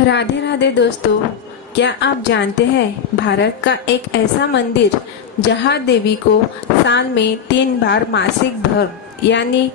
राधे राधे दोस्तों, क्या आप जानते हैं भारत का एक ऐसा मंदिर जहां देवी को साल में 3 बार मासिक धर्म यानी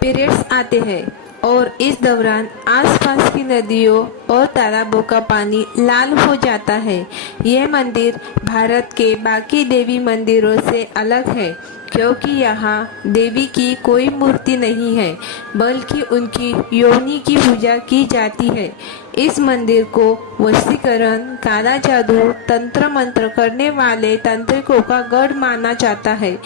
पीरियड्स आते हैं और इस दौरान आसपास की नदियों और तालाबों का पानी लाल हो जाता है। यह मंदिर भारत के बाकी देवी मंदिरों से अलग है क्योंकि यहाँ देवी की कोई मूर्ति नहीं है बल्कि उनकी योनि की पूजा की जाती है। इस मंदिर को वशीकरण, काला जादू, तंत्र मंत्र करने वाले तांत्रिकों का गढ़ माना जाता है।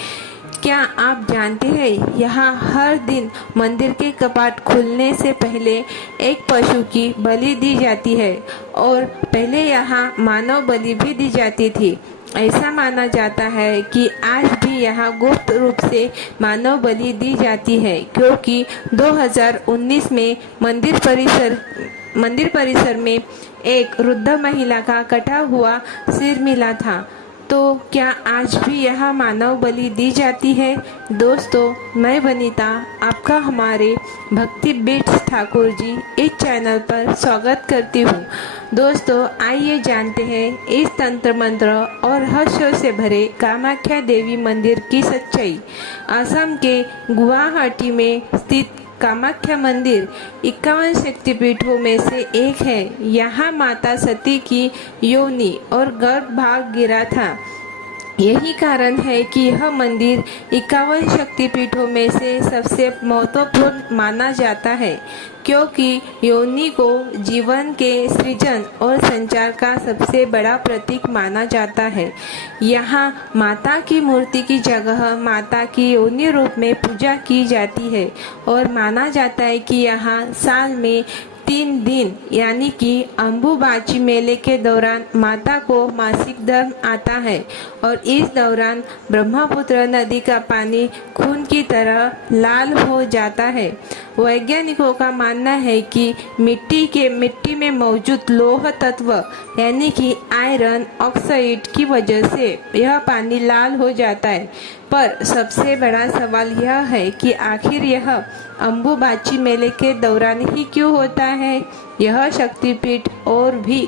क्या आप जानते हैं यहाँ हर दिन मंदिर के कपाट खुलने से पहले एक पशु की बलि दी जाती है और पहले यहाँ मानव बलि भी दी जाती थी। ऐसा माना जाता है कि आज भी यहाँ गुप्त रूप से मानव बलि दी जाती है क्योंकि 2019 में मंदिर परिसर में एक वृद्ध महिला का कटा हुआ सिर मिला था। तो क्या आज भी यहाँ मानव बलि दी जाती है? दोस्तों, मैं वनीता आपका हमारे भक्ति बिट्स ठाकुर जी इस चैनल पर स्वागत करती हूँ। दोस्तों, आइए जानते हैं इस तंत्र मंत्र और रहस्यों से भरे कामाख्या देवी मंदिर की सच्चाई। असम के गुवाहाटी में स्थित कामाख्या मंदिर 51 शक्तिपीठों में से एक है। यहाँ माता सती की योनि और गर्भ भाग गिरा था। यही कारण है कि यह मंदिर 51 शक्तिपीठों में से सबसे महत्वपूर्ण माना जाता है क्योंकि योनि को जीवन के सृजन और संचार का सबसे बड़ा प्रतीक माना जाता है। यहाँ माता की मूर्ति की जगह माता की योनि रूप में पूजा की जाती है और माना जाता है कि यहाँ साल में 3 दिन यानी कि अंबुबाची मेले के दौरान माता को मासिक धर्म आता है और इस दौरान ब्रह्मपुत्र नदी का पानी खून की तरह लाल हो जाता है। वैज्ञानिकों का मानना है कि मिट्टी में मौजूद लोह तत्व यानी कि आयरन ऑक्साइड की वजह से यह पानी लाल हो जाता है। पर सबसे बड़ा सवाल यह है कि आखिर यह अंबुबाची मेले के दौरान ही क्यों होता है? यह शक्तिपीठ और भी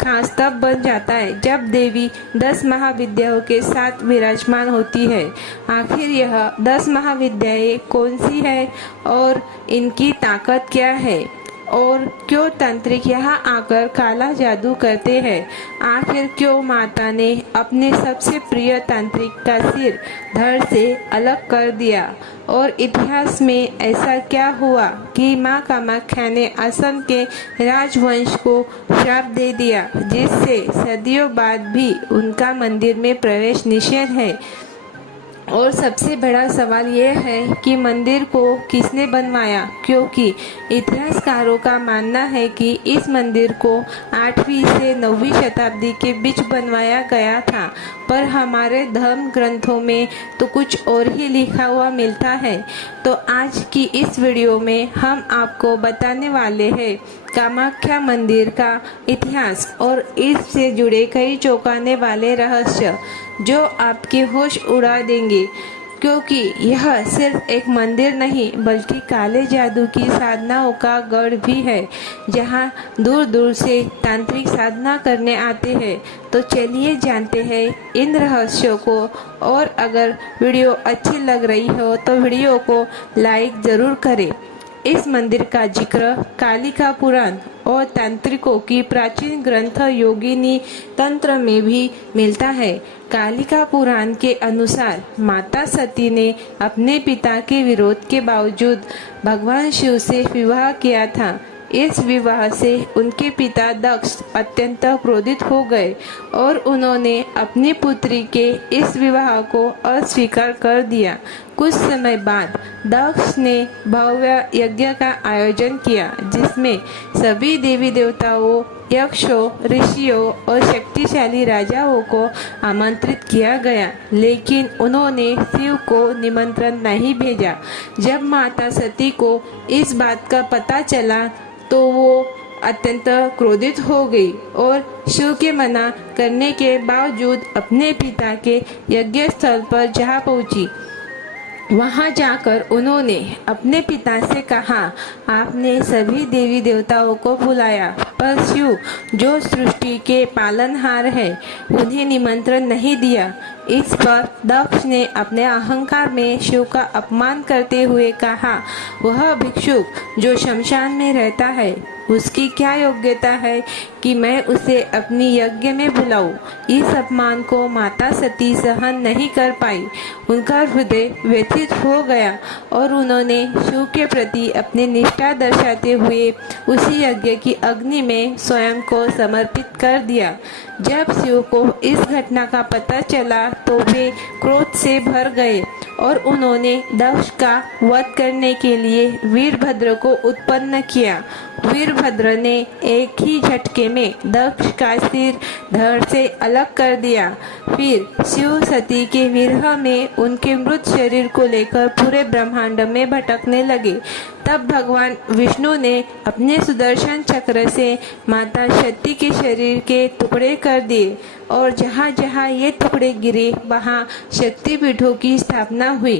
खास तब बन जाता है जब देवी 10 महाविद्याओं के साथ विराजमान होती है। आखिर यह 10 महाविद्याएं कौन सी है और इनकी ताकत क्या है और क्यों तांत्रिक यहाँ आकर काला जादू करते हैं? आखिर क्यों माता ने अपने सबसे प्रिय तांत्रिक का सिर धड़ से अलग कर दिया और इतिहास में ऐसा क्या हुआ कि माँ कामाख्या ने असम के राजवंश को श्राप दे दिया जिससे सदियों बाद भी उनका मंदिर में प्रवेश निषेध है? और सबसे बड़ा सवाल यह है कि मंदिर को किसने बनवाया क्योंकि इतिहासकारों का मानना है कि इस मंदिर को 8वीं से 9वीं शताब्दी के बीच बनवाया गया था, पर हमारे धर्म ग्रंथों में तो कुछ और ही लिखा हुआ मिलता है। तो आज की इस वीडियो में हम आपको बताने वाले हैं कामाख्या मंदिर का इतिहास और इससे जुड़े कई चौंकाने वाले रहस्य जो आपके होश उड़ा देंगे क्योंकि यह सिर्फ एक मंदिर नहीं बल्कि काले जादू की साधनाओं का गढ़ भी है जहां दूर दूर से तांत्रिक साधना करने आते हैं। तो चलिए जानते हैं इन रहस्यों को। और अगर वीडियो अच्छी लग रही हो तो वीडियो को लाइक ज़रूर करें। इस मंदिर का जिक्र कालिका पुराण और तांत्रिकों की प्राचीन ग्रंथ योगिनी तंत्र में भी मिलता है। कालिका पुराण के अनुसार माता सती ने अपने पिता के विरोध के बावजूद भगवान शिव से विवाह किया था। इस विवाह से उनके पिता दक्ष अत्यंत क्रोधित हो गए और उन्होंने अपनी पुत्री के इस विवाह को अस्वीकार कर दिया। कुछ समय बाद दक्ष ने भव्य यज्ञ का आयोजन किया जिसमें सभी देवी देवताओं, यक्षों, ऋषियों और शक्तिशाली राजाओं को आमंत्रित किया गया, लेकिन उन्होंने शिव को निमंत्रण नहीं भेजा। जब माता सती को इस बात का पता चला तो वो अत्यंत क्रोधित हो गई और शिव के मना करने के बावजूद अपने पिता के यज्ञ स्थल पर जा पहुंची। वहां जाकर उन्होंने अपने पिता से कहा, आपने सभी देवी देवताओं को बुलाया, पर शिव जो सृष्टि के पालनहार है उन्हें निमंत्रण नहीं दिया। इस पर दक्ष ने अपने अहंकार में शिव का अपमान करते हुए कहा, वह भिक्षुक जो शमशान में रहता है उसकी क्या योग्यता है कि मैं उसे अपनी यज्ञ में बुलाऊं। इस अपमान को माता सती सहन नहीं कर पाई। उनका हृदय व्यथित हो गया और उन्होंने शिव के प्रति अपनी निष्ठा दर्शाते हुए उसी यज्ञ की अग्नि में स्वयं को समर्पित कर दिया। जब शिव को इस घटना का पता चला तो वे क्रोध से भर गए और उन्होंने दक्ष का वध करने के लिए वीरभद्र को उत्पन्न किया। वीरभद्र ने एक ही झटके में दक्ष का सिर धड़ से अलग कर दिया। फिर शिव सती के विरह में उनके मृत शरीर को लेकर पूरे ब्रह्मांड में भटकने लगे। तब भगवान विष्णु ने अपने सुदर्शन चक्र से माता सती के शरीर के टुकड़े कर दिए और जहाँ जहाँ ये टुकड़े गिरे वहाँ शक्तिपीठों की स्थापना हुई।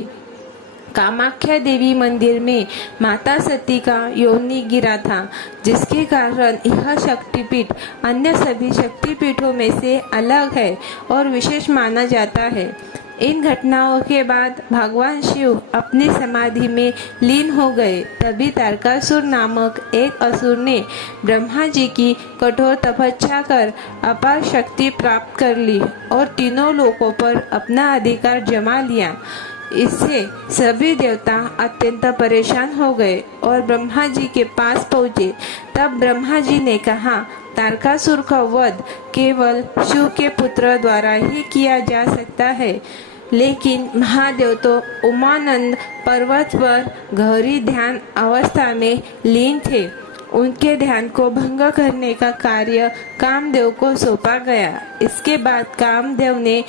कामाख्या देवी मंदिर में माता सती का योनि गिरा था, जिसके कारण यह शक्तिपीठ अन्य सभी शक्तिपीठों में से अलग है और विशेष माना जाता है। इन घटनाओं के बाद भगवान शिव अपनी समाधि में लीन हो गए। तभी तारकासुर नामक एक असुर ने ब्रह्मा जी की कठोर तपस्या कर अपार शक्ति प्राप्त कर ली और तीनों लोकों पर अपना अधिकार जमा लिया। इससे सभी देवता अत्यंत परेशान हो गए और ब्रह्मा जी के पास पहुँचे। तब ब्रह्मा जी ने कहा, तारकासुर का वध केवल शिव के पुत्र द्वारा ही किया जा सकता है। लेकिन महादेव तो उमानंद पर्वत पर गहरी ध्यान अवस्था में लीन थे। उनके ध्यान को भंग करने का कार्य कामदेव को सौंपा गया। इसके बाद कामदेव ने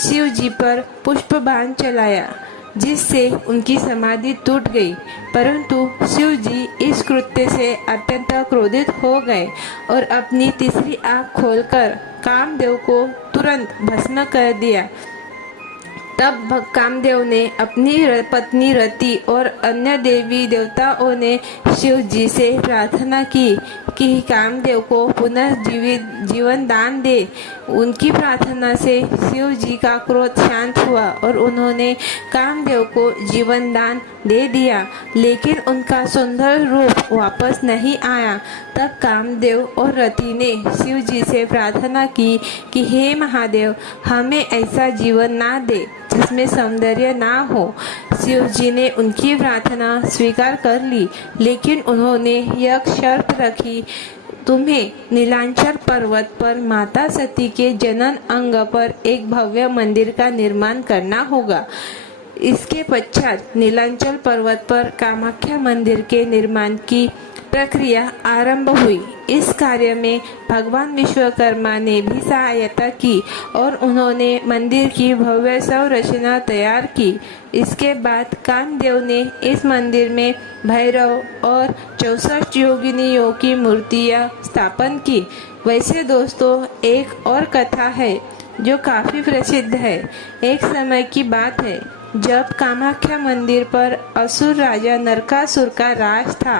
शिव जी पर पुष्प बाण चलाया, जिससे उनकी समाधि टूट गई। परंतु शिव जी इस कृत्य से अत्यंत क्रोधित हो गए और अपनी तीसरी आंख खोलकर कामदेव को तुरंत भस्म कर दिया। तब कामदेव ने अपनी पत्नी रति और अन्य देवी देवताओं ने शिव जी से प्रार्थना की कि कामदेव को पुनः जीवन दान दे। उनकी प्रार्थना से शिव जी का क्रोध शांत हुआ और उन्होंने कामदेव को जीवन दान दे दिया, लेकिन उनका सुंदर रूप वापस नहीं आया। तब कामदेव और रति ने शिव जी से प्रार्थना की कि हे महादेव, हमें ऐसा जीवन ना दे जिसमें सौंदर्य ना हो। शिव जी ने उनकी प्रार्थना स्वीकार कर ली, लेकिन उन्होंने यह शर्त रखी, तुम्हें नीलांचल पर्वत पर माता सती के जनन अंग पर एक भव्य मंदिर का निर्माण करना होगा। इसके पश्चात नीलांचल पर्वत पर कामाख्या मंदिर के निर्माण की प्रक्रिया आरंभ हुई। इस कार्य में भगवान विश्वकर्मा ने भी सहायता की और उन्होंने मंदिर की भव्य संरचना तैयार की। इसके बाद कामदेव ने इस मंदिर में भैरव और 64 योगिनियों की मूर्तियां स्थापन की। वैसे दोस्तों, एक और कथा है जो काफी प्रसिद्ध है। एक समय की बात है जब कामाख्या मंदिर पर असुर राजा नरकासुर का राज था।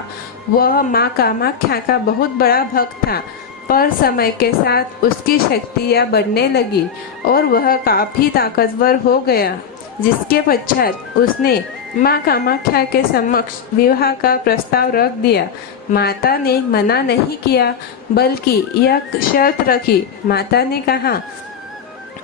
वह माँ कामाख्या का बहुत बड़ा भक्त था, पर समय के साथ उसकी शक्तियाँ बढ़ने लगी और वह काफी ताकतवर हो गया, जिसके पश्चात उसने माँ कामाख्या के समक्ष विवाह का प्रस्ताव रख दिया। माता ने मना नहीं किया, बल्कि यह शर्त रखी। माता ने कहा,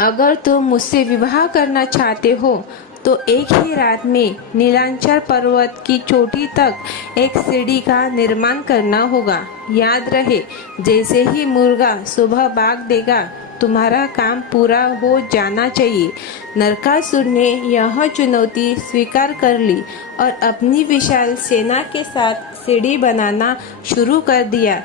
अगर तुम मुझसे विवाह करना चाहते हो तो एक ही रात में नीलांचल पर्वत की चोटी तक एक सीढ़ी का निर्माण करना होगा। याद रहे, जैसे ही मुर्गा सुबह भाग देगा तुम्हारा काम पूरा हो जाना चाहिए। नरकासुर ने यह चुनौती स्वीकार कर ली और अपनी विशाल सेना के साथ सीढ़ी बनाना शुरू कर दिया।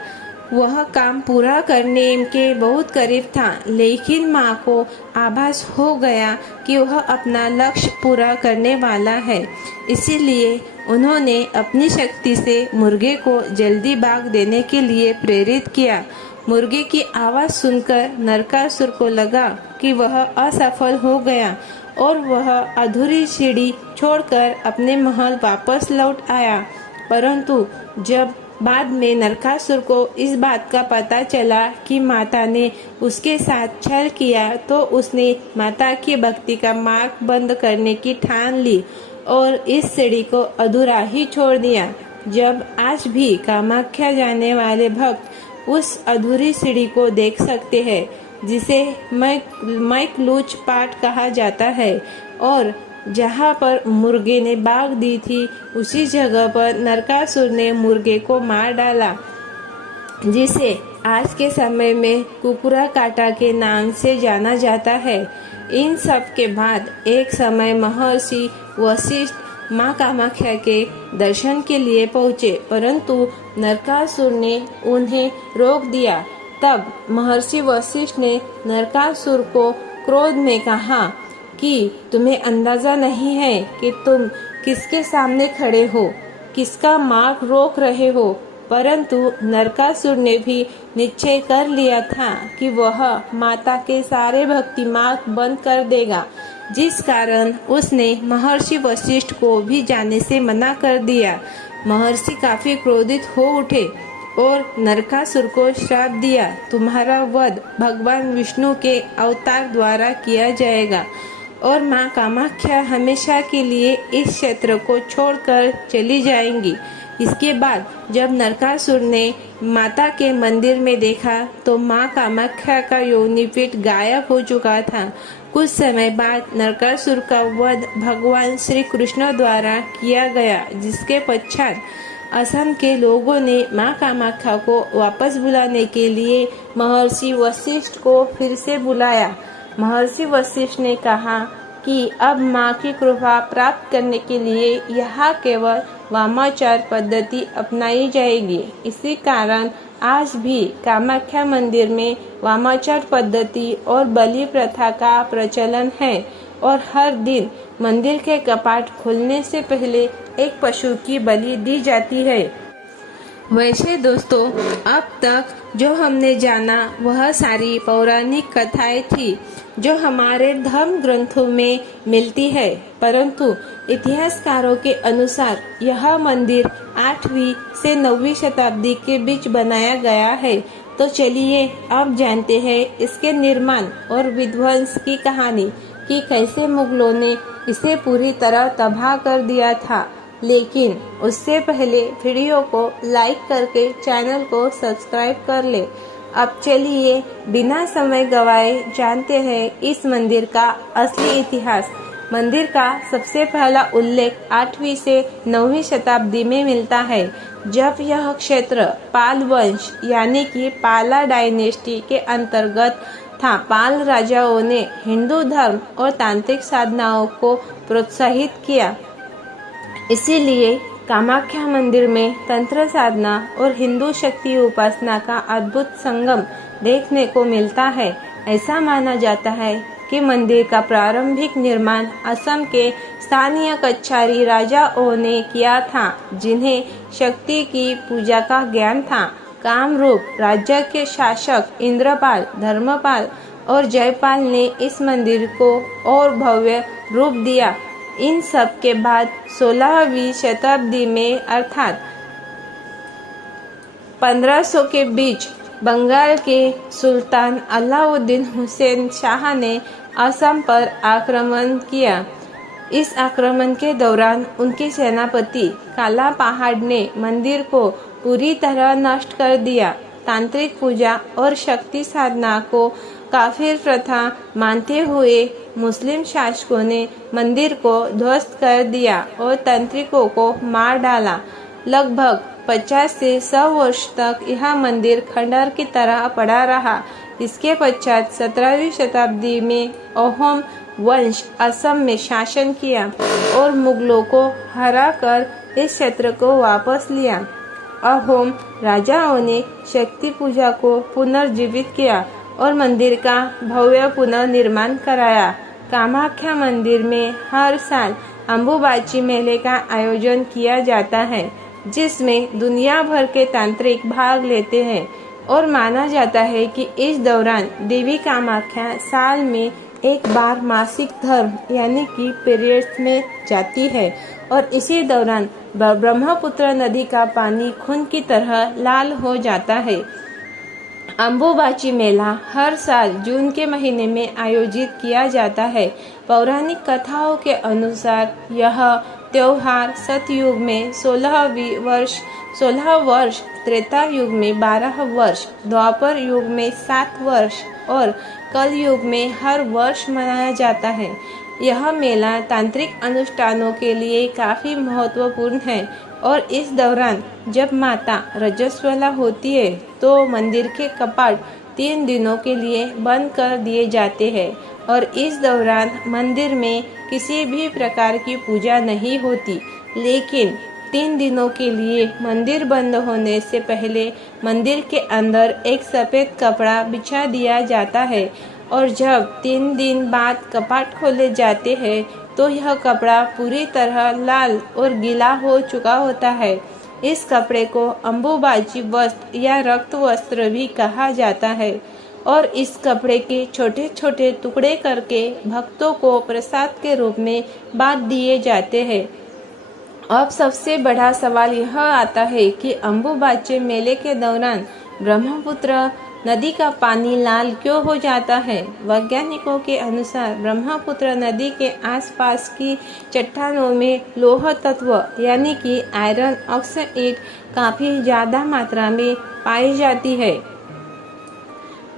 वह काम पूरा करने के बहुत करीब था, लेकिन माँ को आभास हो गया कि वह अपना लक्ष्य पूरा करने वाला है। इसीलिए उन्होंने अपनी शक्ति से मुर्गे को जल्दी भाग देने के लिए प्रेरित किया मुर्गे की आवाज सुनकर नरकासुर को लगा कि वह असफल हो गया और वह अधूरी सीढ़ी छोड़कर अपने महल वापस लौट आया। परंतु जब बाद में नरकासुर को इस बात का पता चला कि माता ने उसके साथ छल किया, तो उसने माता की भक्ति का मार्ग बंद करने की ठान ली और इस सीढ़ी को अधूरा ही छोड़ दिया। जब आज भी कामाख्या जाने वाले भक्त उस अधूरी सीढ़ी को देख सकते हैं, जिसे मैकलूच पाट कहा जाता है, और जहाँ पर मुर्गे ने बाग दी थी उसी जगह पर नरकासुर ने मुर्गे को मार डाला, जिसे आज के समय में कुकुरा काटा के नाम से जाना जाता है। इन सब के बाद एक समय महर्षि वशिष्ठ माँ कामाख्या के दर्शन के लिए पहुँचे, परंतु नरकासुर ने उन्हें रोक दिया। तब महर्षि वशिष्ठ ने नरकासुर को क्रोध में कहा कि तुम्हें अंदाजा नहीं है कि तुम किसके सामने खड़े हो, किसका मार्ग रोक रहे हो। परंतु नरकासुर ने भी निश्चय कर लिया था कि वह माता के सारे भक्ति मार्ग बंद कर देगा, जिस कारण उसने महर्षि वशिष्ठ को भी जाने से मना कर दिया। महर्षि काफी क्रोधित हो उठे और नरकासुर को श्राप दिया, तुम्हारा वध भगवान विष्णु के अवतार द्वारा किया जाएगा और माँ कामाख्या हमेशा के लिए इस क्षेत्र को छोड़कर चली जाएंगी। इसके बाद जब नरकासुर ने माता के मंदिर में देखा तो माँ कामाख्या का योनिपीठ गायब हो चुका था। कुछ समय बाद नरकासुर का वध भगवान श्री कृष्ण द्वारा किया गया, जिसके पश्चात असम के लोगों ने माँ कामाख्या को वापस बुलाने के लिए महर्षि वशिष्ठ को फिर से बुलाया। महर्षि वशिष्ठ ने कहा कि अब माँ की कृपा प्राप्त करने के लिए यहाँ केवल वामाचार पद्धति अपनाई जाएगी। इसी कारण आज भी कामाख्या मंदिर में वामाचार पद्धति और बलि प्रथा का प्रचलन है और हर दिन मंदिर के कपाट खुलने से पहले एक पशु की बलि दी जाती है। वैसे दोस्तों, अब तक जो हमने जाना वह सारी पौराणिक कथाएं थी जो हमारे धर्म ग्रंथों में मिलती है, परंतु इतिहासकारों के अनुसार यह मंदिर 8वीं से 9वीं शताब्दी के बीच बनाया गया है। तो चलिए अब जानते हैं इसके निर्माण और विध्वंस की कहानी कि कैसे मुगलों ने इसे पूरी तरह तबाह कर दिया था। लेकिन उससे पहले वीडियो को लाइक करके चैनल को सब्सक्राइब कर ले। अब चलिए बिना समय गवाए जानते हैं इस मंदिर का असली इतिहास। मंदिर का सबसे पहला उल्लेख 8वीं से 9वीं शताब्दी में मिलता है, जब यह क्षेत्र पाल वंश यानी कि पाला डायनेस्टी के अंतर्गत था। पाल राजाओं ने हिंदू धर्म और तांत्रिक साधनाओं को प्रोत्साहित किया, इसीलिए कामाख्या मंदिर में तंत्र साधना और हिंदू शक्ति उपासना का अद्भुत संगम देखने को मिलता है। ऐसा माना जाता है कि मंदिर का प्रारंभिक निर्माण असम के स्थानीय कच्छारी राजाओं ने किया था, जिन्हें शक्ति की पूजा का ज्ञान था। कामरूप राज्य के शासक इंद्रपाल, धर्मपाल और जयपाल ने इस मंदिर को और भव्य रूप दिया। इन सब के बाद 16वीं शताब्दी में अर्थात 1500 के बीच बंगाल के सुल्तान अलाउद्दीन हुसैन शाह ने असम पर आक्रमण किया। इस आक्रमण के दौरान उनके सेनापति काला पहाड़ ने मंदिर को पूरी तरह नष्ट कर दिया। तांत्रिक पूजा और शक्ति साधना को काफिर प्रथा मानते हुए मुस्लिम शासकों ने मंदिर को ध्वस्त कर दिया और तांत्रिकों को मार डाला। लगभग 50 से 100 वर्ष तक यह मंदिर खंडहर की तरह पड़ा रहा। इसके पश्चात 17वीं शताब्दी में अहोम वंश असम में शासन किया और मुगलों को हराकर इस क्षेत्र को वापस लिया। अहोम राजाओं ने शक्ति पूजा को पुनर्जीवित किया और मंदिर का भव्य पुनर्निर्माण कराया। कामाख्या मंदिर में हर साल अंबुबाची मेले का आयोजन किया जाता है, जिसमें दुनिया भर के तांत्रिक भाग लेते हैं। और माना जाता है कि इस दौरान देवी कामाख्या साल में एक बार मासिक धर्म यानी कि पीरियड्स में जाती है और इसी दौरान ब्रह्मपुत्र नदी का पानी खून की तरह लाल हो जाता है। अंबुबाची मेला हर साल जून के महीने में आयोजित किया जाता है। पौराणिक कथाओं के अनुसार यह त्योहार सतयुग में 16 वर्ष, त्रेता युग में 12 वर्ष, द्वापर युग में 7 वर्ष और कल युग में हर वर्ष मनाया जाता है। यह मेला तांत्रिक अनुष्ठानों के लिए काफी महत्वपूर्ण है और इस दौरान जब माता रजस्वला होती है तो मंदिर के कपाट 3 दिनों के लिए बंद कर दिए जाते हैं और इस दौरान मंदिर में किसी भी प्रकार की पूजा नहीं होती। लेकिन 3 दिनों के लिए मंदिर बंद होने से पहले मंदिर के अंदर एक सफ़ेद कपड़ा बिछा दिया जाता है और जब 3 दिन बाद कपाट खोले जाते हैं तो यह कपड़ा पूरी तरह लाल और गीला हो चुका होता है। इस कपड़े को अंबुबाची वस्त्र या रक्त वस्त्र भी कहा जाता है और इस कपड़े के छोटे छोटे टुकड़े करके भक्तों को प्रसाद के रूप में बांट दिए जाते हैं। अब सबसे बड़ा सवाल यह आता है कि अंबुबाची मेले के दौरान ब्रह्मपुत्र नदी का पानी लाल क्यों हो जाता है। वैज्ञानिकों के अनुसार ब्रह्मपुत्र नदी के आसपास की चट्टानों में लौह तत्व यानी कि आयरन ऑक्साइड काफी ज्यादा मात्रा में पाई जाती है,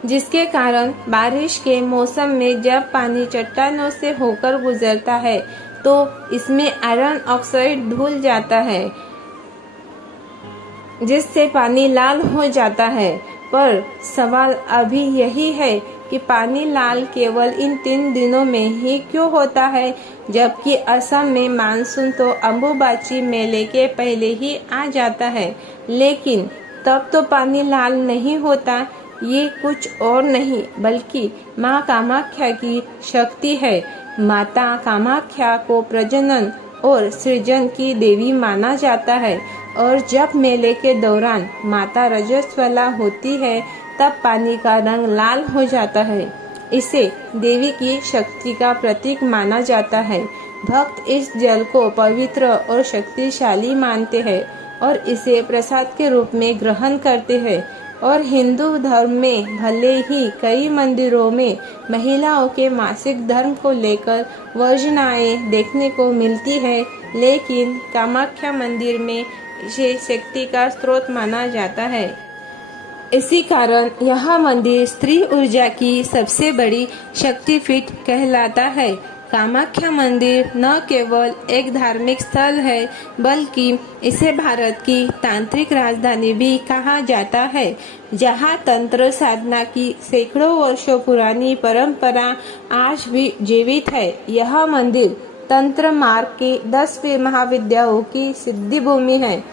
जिसके कारण बारिश के मौसम में जब पानी चट्टानों से होकर गुजरता है तो इसमें आयरन ऑक्साइड धुल जाता है, जिससे पानी लाल हो जाता है। पर सवाल अभी यही है कि पानी लाल केवल इन 3 दिनों में ही क्यों होता है, जबकि असम में मानसून तो अंबुबाची मेले के पहले ही आ जाता है, लेकिन तब तो पानी लाल नहीं होता। ये कुछ और नहीं बल्कि माँ कामाख्या की शक्ति है। माता कामाख्या को प्रजनन और सृजन की देवी माना जाता है और जब मेले के दौरान माता रजस्वला होती है तब पानी का रंग लाल हो जाता है। इसे देवी की शक्ति का प्रतीक माना जाता है। भक्त इस जल को पवित्र और शक्तिशाली मानते हैं और इसे प्रसाद के रूप में ग्रहण करते हैं। और हिंदू धर्म में भले ही कई मंदिरों में महिलाओं के मासिक धर्म को लेकर वर्जनाएं देखने को मिलती है, लेकिन कामाख्या मंदिर में इसे शक्ति का स्रोत माना जाता है। इसी कारण यह मंदिर स्त्री ऊर्जा की सबसे बड़ी शक्तिपीठ कहलाता है। कामाख्या मंदिर न केवल एक धार्मिक स्थल है बल्कि इसे भारत की तांत्रिक राजधानी भी कहा जाता है, जहां तंत्र साधना की सैकड़ों वर्षों पुरानी परंपरा आज भी जीवित है। यह मंदिर तंत्र मार्ग के 10 महाविद्याओं की सिद्धि भूमि है।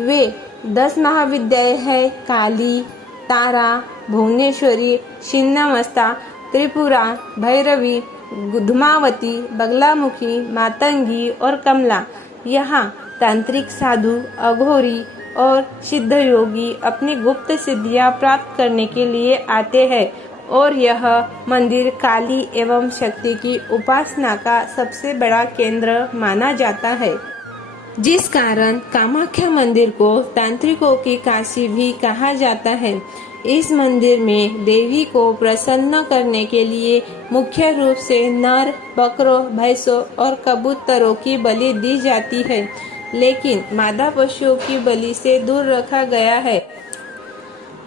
वे 10 महाविद्याएं हैं काली, तारा, भुवनेश्वरी, छिन्नमस्ता, त्रिपुरा, भैरवी, धूमावती, बगलामुखी, मातंगी और कमला। यहाँ तांत्रिक साधु, अघोरी और सिद्ध योगी अपनी गुप्त सिद्धियां प्राप्त करने के लिए आते हैं और यह मंदिर काली एवं शक्ति की उपासना का सबसे बड़ा केंद्र माना जाता है, जिस कारण कामाख्या मंदिर को तांत्रिकों की काशी भी कहा जाता है। इस मंदिर में देवी को प्रसन्न करने के लिए मुख्य रूप से नर, बकरों, भैंसों और कबूतरों की बलि दी जाती है, लेकिन मादा पशुओं की बलि से दूर रखा गया है।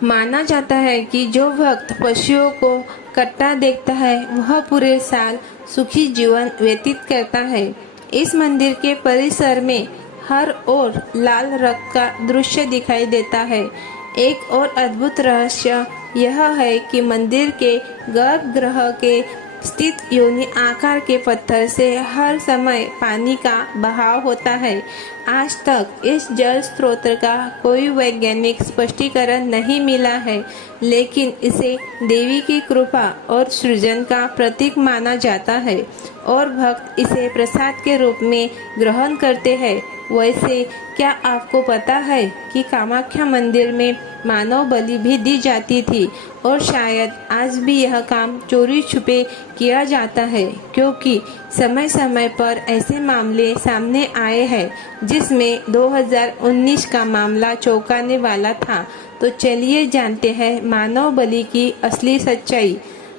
माना जाता है कि जो भक्त पशुओं को कट्टा देखता है वह पूरे साल सुखी जीवन व्यतीत करता है। इस मंदिर के परिसर में हर ओर लाल रंग का दृश्य दिखाई देता है। एक और अद्भुत रहस्य यह है कि मंदिर के गर्भगृह के स्थित योनि आकार के पत्थर से हर समय पानी का बहाव होता है। आज तक इस जल स्रोत का कोई वैज्ञानिक स्पष्टीकरण नहीं मिला है, लेकिन इसे देवी की कृपा और सृजन का प्रतीक माना जाता है और भक्त इसे प्रसाद के रूप में ग्रहण करते हैं। वैसे क्या आपको पता है कि कामाख्या मंदिर में मानव बलि भी दी जाती थी और शायद आज भी यह काम चोरी छुपे किया जाता है, क्योंकि समय समय पर ऐसे मामले सामने आए हैं जिसमें 2019 का मामला चौंकाने वाला था। तो चलिए जानते हैं मानव बलि की असली सच्चाई।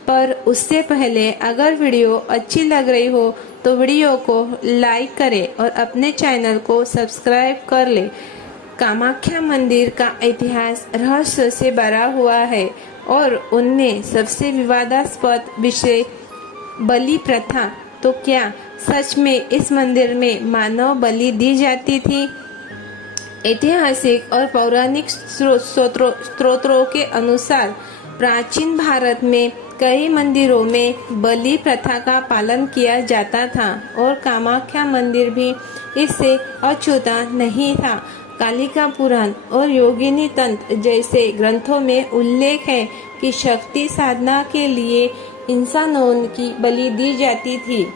पर उससे पहले अगर वीडियो अच्छी लग रही हो तो वीडियो को लाइक करें और अपने चैनल को सब्सक्राइब कर लें। कामाख्या मंदिर का इतिहास रहस्य से भरा हुआ है और उनमें सबसे विवादास्पद विषय बलि प्रथा। तो क्या सच में इस मंदिर में मानव बलि दी जाती थी? ऐतिहासिक और पौराणिक स्रोतों के अनुसार प्राचीन भारत में कई मंदिरों में बलि प्रथा का पालन किया जाता था और कामाख्या मंदिर भी इससे अछूता नहीं था। कालिका पुराण और योगिनी तंत्र जैसे ग्रंथों में उल्लेख है कि शक्ति साधना के लिए इंसानों की बलि दी जाती थी।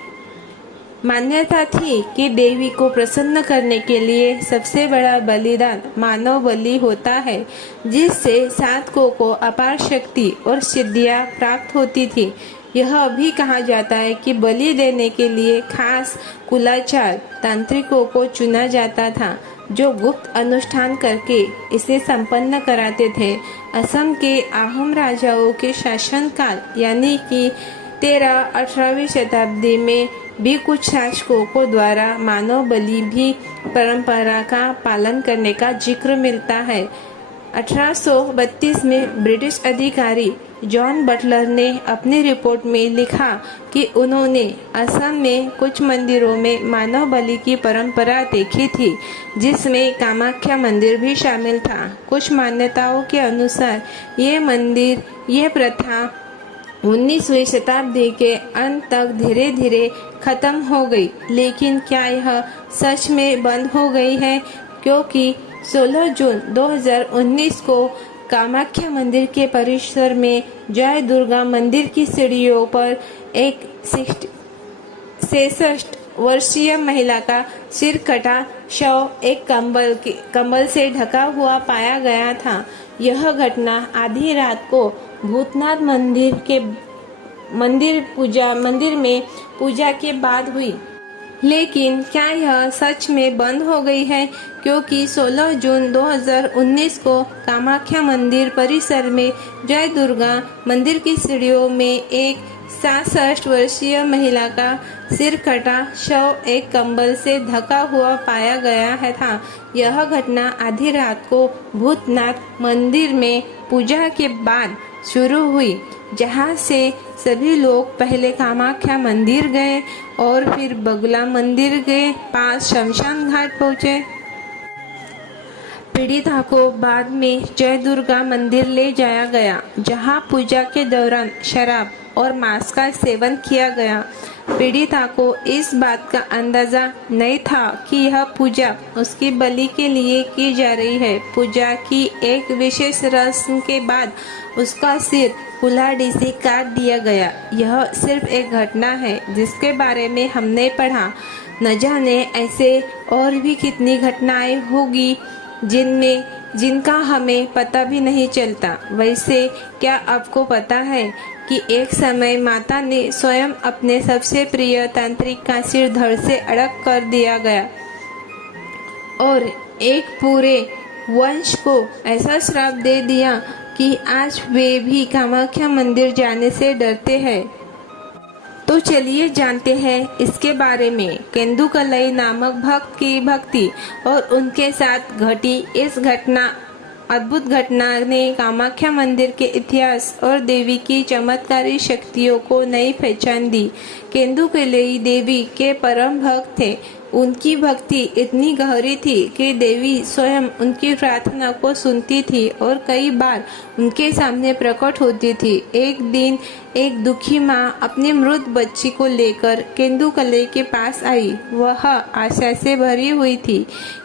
मान्यता थी कि देवी को प्रसन्न करने के लिए सबसे बड़ा बलिदान मानव बलि होता है, जिससे साधकों को अपार शक्ति और सिद्धियां प्राप्त होती थी। यह भी कहा जाता है कि बलि देने के लिए खास कुलाचार तांत्रिकों को चुना जाता था, जो गुप्त अनुष्ठान करके इसे संपन्न कराते थे। असम के आहम राजाओं के शासनकाल यानी कि 13-18वीं शताब्दी में भी कुछ शासकों को द्वारा मानव बलि भी परंपरा का पालन करने का जिक्र मिलता है। 1832 में ब्रिटिश अधिकारी जॉन बटलर ने अपनी रिपोर्ट में लिखा कि उन्होंने असम में कुछ मंदिरों में मानव बलि की परंपरा देखी थी, जिसमें कामाख्या मंदिर भी शामिल था। कुछ मान्यताओं के अनुसार ये प्रथा 19वीं शताब्दी के अंत तक धीरे धीरे खत्म हो गई। लेकिन क्या यह सच में बंद हो गई है? क्योंकि 16 जून 2019 को कामाख्या मंदिर के परिसर में जय दुर्गा मंदिर की सीढ़ियों पर एक 66 वर्षीय महिला का सिर कटा शव एक कंबल से ढका हुआ पाया गया था। यह घटना आधी रात को भूतनाथ मंदिर में पूजा के बाद हुई। लेकिन क्या यह सच में बंद हो गई है? क्योंकि 16 जून 2019 को कामाख्या मंदिर परिसर में जय दुर्गा मंदिर की सीढ़ियों में एक 67 वर्षीय महिला का सिर कटा शव एक कंबल से ढका हुआ पाया गया है था। यह घटना आधी रात को भूतनाथ मंदिर में पूजा के बाद शुरू हुई, जहां से सभी लोग पहले कामाख्या मंदिर गए और फिर बगला मंदिर के पास शमशान घाट पहुंचे। पीड़िता को बाद में जय दुर्गा मंदिर ले जाया गया, जहां पूजा के दौरान शराब और मांस का सेवन किया गया। पीड़िता को इस बात का अंदाजा नहीं था कि यह पूजा उसकी बलि के लिए की जा रही है। पूजा की एक विशेष रस्म के बाद उसका सिर कुल्हाड़ी से काट दिया गया। यह सिर्फ एक घटना है जिसके बारे में हमने पढ़ा। न जाने ऐसे और भी कितनी घटनाएं होगी जिनका हमें पता भी नहीं चलता। वैसे क्या आपको पता है कि एक समय माता ने स्वयं अपने सबसे प्रिय तांत्रिक का सिर धड़ से अलग कर दिया गया और एक पूरे वंश को ऐसा श्राप दे दिया कि आज वे भी कामाख्या मंदिर जाने से डरते हैं। तो चलिए जानते हैं इसके बारे में। केंदुकलई नामक भक्त की भक्ति और उनके साथ घटी इस अद्भुत घटना ने कामाख्या मंदिर के इतिहास और देवी की चमत्कारी शक्तियों को नई पहचान दी। केंदुकलई देवी के परम भक्त थे। उनकी भक्ति इतनी गहरी थी कि देवी स्वयं उनकी प्रार्थना को सुनती थी और कई बार उनके सामने प्रकट होती थी। एक दिन एक दुखी माँ अपने मृत बच्ची को लेकर केंदुकलई के पास आई। वह आशा से भरी हुई थी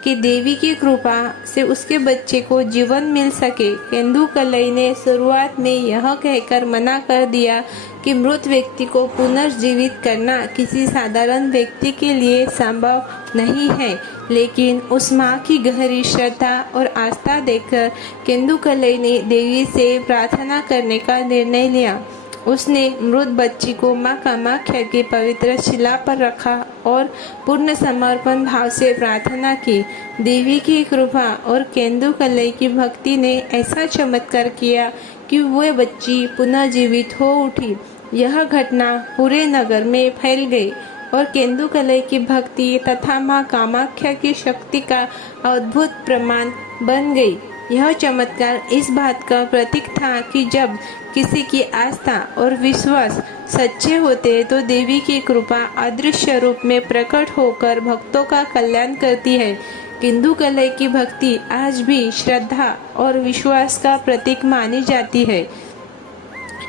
कि देवी की कृपा से उसके बच्चे को जीवन मिल सके। केंदुकलई ने शुरुआत में यह कहकर मना कर दिया कि मृत व्यक्ति को पुनर्जीवित करना किसी साधारण व्यक्ति के लिए संभव नहीं है, लेकिन उस माँ की गहरी श्रद्धा और आस्था देखकर केंदुकलई ने देवी से प्रार्थना करने का निर्णय लिया। उसने मृत बच्ची को माँ कामाख्या की पवित्र शिला पर रखा और पूर्ण समर्पण भाव से प्रार्थना की। देवी की कृपा और केंदुकलई की भक्ति ने ऐसा चमत्कार किया कि वह बच्ची पुनः जीवित हो उठी। यह घटना पूरे नगर में फैल गई और केंदुकलई की भक्ति तथा माँ कामाख्या की शक्ति का अद्भुत प्रमाण बन गई। यह चमत्कार इस बात का प्रतीक था कि जब किसी की आस्था और विश्वास सच्चे होते तो देवी की कृपा अदृश्य रूप में प्रकट होकर भक्तों का कल्याण करती है। केंदुकलई की भक्ति आज भी श्रद्धा और विश्वास का प्रतीक मानी जाती है।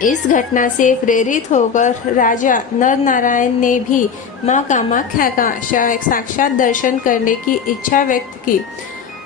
इस घटना से प्रेरित होकर राजा नर नारायण ने भी माँ कामाख्या का साक्षात दर्शन करने की इच्छा व्यक्त की।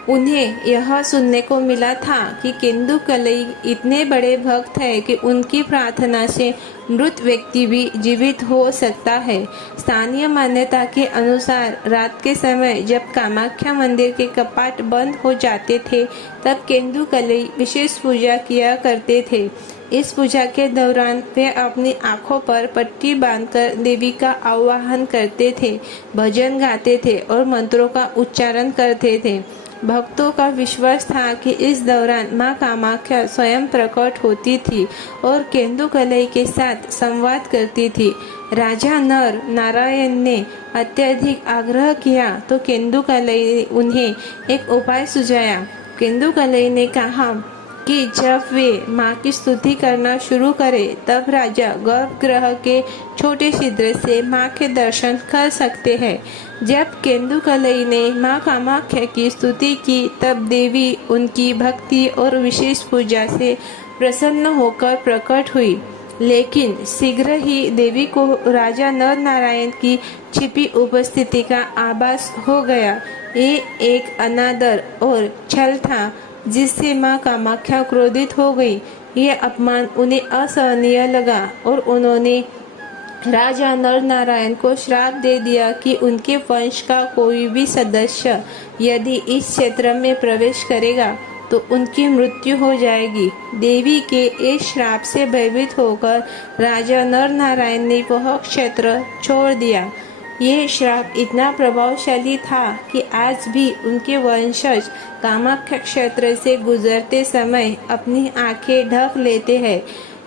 उन्हें यह सुनने को मिला था कि केंदुकलई इतने बड़े भक्त हैं कि उनकी प्रार्थना से मृत व्यक्ति भी जीवित हो सकता है। स्थानीय मान्यता के अनुसार रात के समय जब कामाख्या मंदिर के कपाट बंद हो जाते थे, तब केंदुकलई विशेष पूजा किया करते थे। इस पूजा के दौरान वे अपनी आंखों पर पट्टी बांधकर देवी का आवाहन करते थे, भजन गाते थे और मंत्रों का उच्चारण करते थे। भक्तों का विश्वास था कि इस दौरान माँ कामाख्या स्वयं प्रकट होती थी और केंदुकलई के साथ संवाद करती थी। राजा नर नारायण ने अत्यधिक आग्रह किया तो केंदुकलई ने उन्हें एक उपाय सुझाया। केंदुकलई ने कहा कि जब वे माँ की स्तुति करना शुरू करें तब राजा गर्भगृह के छोटे छिद्र से माँ के दर्शन कर सकते हैं। जब केंदुकलई ने माँ कामाख्या की स्तुति की तब देवी उनकी भक्ति और विशेष पूजा से प्रसन्न होकर प्रकट हुई। लेकिन शीघ्र ही देवी को राजा नर नारायण की छिपी उपस्थिति का आभास हो गया। ये एक अनादर और छल था जिससे माँ कामाख्या क्रोधित हो गई। ये अपमान उन्हें असहनीय लगा और उन्होंने राजा नर नारायण को श्राप दे दिया कि उनके वंश का कोई भी सदस्य यदि इस क्षेत्र में प्रवेश करेगा तो उनकी मृत्यु हो जाएगी। देवी के इस श्राप से भयभीत होकर राजा नर नारायण ने वह क्षेत्र छोड़ दिया। यह श्राप इतना प्रभावशाली था कि आज भी उनके वंशज कामाख्या क्षेत्र से गुजरते समय अपनी आंखें ढक लेते हैं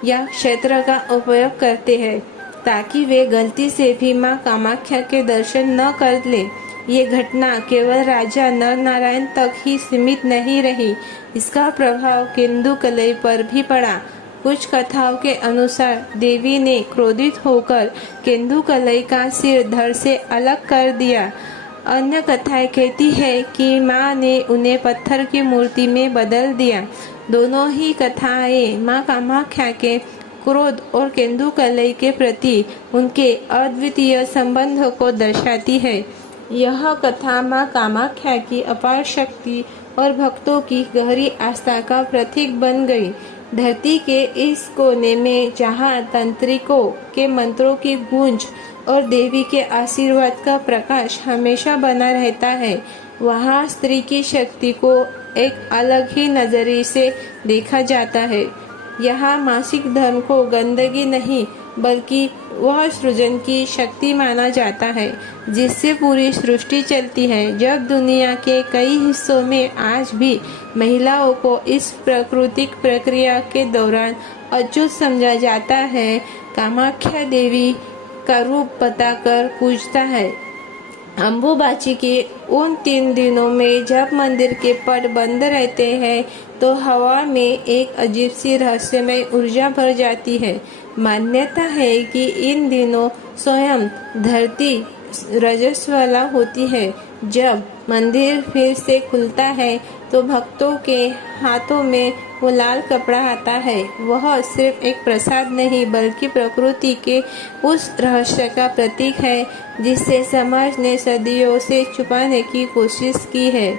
या क्षेत्र का उपयोग करते हैं ताकि वे गलती से भी माँ कामाख्या के दर्शन न कर ले। ये घटना केवल राजा नर नारायण तक ही सीमित नहीं रही, इसका प्रभाव केंदुकलई पर भी पड़ा। कुछ कथाओं के अनुसार देवी ने क्रोधित होकर केंदुकलई का सिर धड़ से अलग कर दिया। अन्य कथाएं कहती है कि माँ ने उन्हें पत्थर की मूर्ति में बदल दिया। दोनों ही कथाएं माँ कामाख्या के क्रोध और केंदुकलई के प्रति उनके अद्वितीय संबंध को दर्शाती है। यह कथा माँ कामाख्या की अपार शक्ति और भक्तों की गहरी आस्था का प्रतीक बन गई। धरती के इस कोने में जहाँ तांत्रिकों के मंत्रों की गूंज और देवी के आशीर्वाद का प्रकाश हमेशा बना रहता है, वहाँ स्त्री की शक्ति को एक अलग ही नजरिए से देखा जाता है। यहाँ मासिक धर्म को गंदगी नहीं बल्कि वह सृजन की शक्ति माना जाता है जिससे पूरी सृष्टि चलती है। जब दुनिया के कई हिस्सों में आज भी महिलाओं को इस प्राकृतिक प्रक्रिया के दौरान अछूत समझा जाता है, कामाख्या देवी का रूप बताकर पूजता है। अम्बुबाची के उन 3 दिनों में जब मंदिर के पट बंद रहते हैं तो हवा में एक अजीब सी रहस्यमय ऊर्जा भर जाती है। मान्यता है कि इन दिनों स्वयं धरती रजस्वला होती है। जब मंदिर फिर से खुलता है तो भक्तों के हाथों में वो लाल कपड़ा आता है। वह सिर्फ एक प्रसाद नहीं बल्कि प्रकृति के उस रहस्य का प्रतीक है जिसे समाज ने सदियों से छुपाने की कोशिश की है।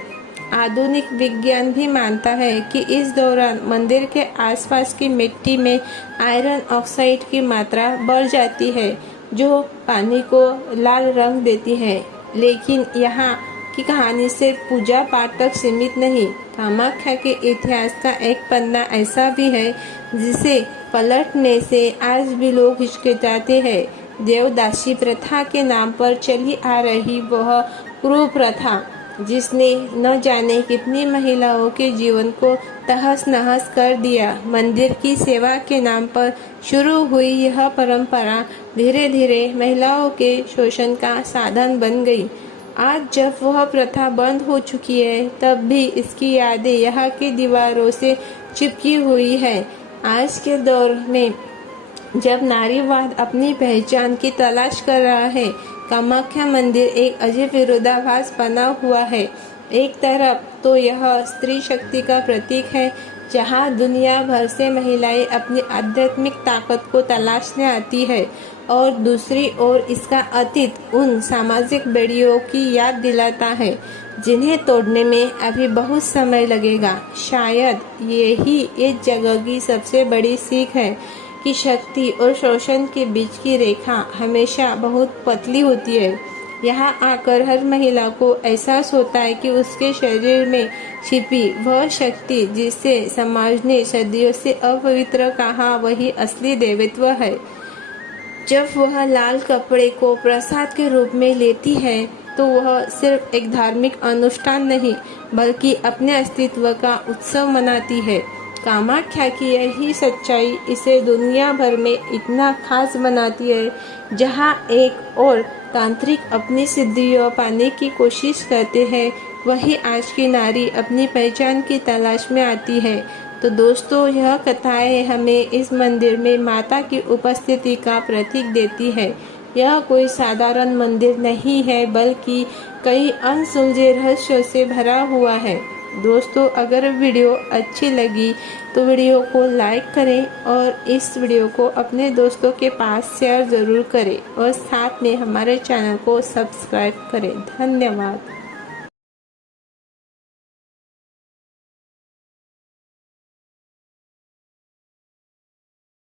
आधुनिक विज्ञान भी मानता है कि इस दौरान मंदिर के आसपास की मिट्टी में आयरन ऑक्साइड की मात्रा बढ़ जाती है, जो पानी को लाल रंग देती है। लेकिन यहाँ की कहानी सिर्फ पूजा पाठ तक सीमित नहीं। कामाख्या के इतिहास का एक पन्ना ऐसा भी है जिसे पलटने से आज भी लोग हिचकिचाते हैं। देवदासी प्रथा के नाम पर चली आ रही वह कुप्रथा, जिसने न जाने कितनी महिलाओं के जीवन को तहस नहस कर दिया। मंदिर की सेवा के नाम पर शुरू हुई यह परंपरा धीरे धीरे महिलाओं के शोषण का साधन बन गई। आज जब वह प्रथा बंद हो चुकी है, तब भी इसकी यादें यहाँ की दीवारों से चिपकी हुई है। आज के दौर में जब नारीवाद अपनी पहचान की तलाश कर रहा है, कामाख्या मंदिर एक अजीब विरोधाभास बना हुआ है। एक तरफ तो यह स्त्री शक्ति का प्रतीक है, जहाँ दुनिया भर से महिलाएं अपनी आध्यात्मिक ताकत को तलाशने आती है, और दूसरी ओर इसका अतीत उन सामाजिक बेड़ियों की याद दिलाता है जिन्हें तोड़ने में अभी बहुत समय लगेगा। शायद यही इस जगह की सबसे बड़ी सीख है कि शक्ति और शोषण के बीच की रेखा हमेशा बहुत पतली होती है। यहाँ आकर हर महिला को एहसास होता है कि उसके शरीर में छिपी वह शक्ति जिसे समाज ने सदियों से अपवित्र कहा, वही असली देवत्व है। जब वह लाल कपड़े को प्रसाद के रूप में लेती है, तो वह सिर्फ एक धार्मिक अनुष्ठान नहीं, बल्कि अपने अस्तित्व का उत्सव मनाती है। कामाख्या की यही सच्चाई इसे दुनिया भर में इतना खास बनाती है। जहाँ एक और तांत्रिक अपनी सिद्धियाँ पाने की कोशिश करते हैं, वही आज की नारी अपनी पहचान की तलाश में आती है। तो दोस्तों, यह कथाएं हमें इस मंदिर में माता की उपस्थिति का प्रतीक देती है। यह कोई साधारण मंदिर नहीं है, बल्कि कई अनसुलझे रहस्यों से भरा हुआ है। दोस्तों, अगर वीडियो अच्छी लगी तो वीडियो को लाइक करें और इस वीडियो को अपने दोस्तों के पास शेयर ज़रूर करें और साथ में हमारे चैनल को सब्सक्राइब करें। धन्यवाद।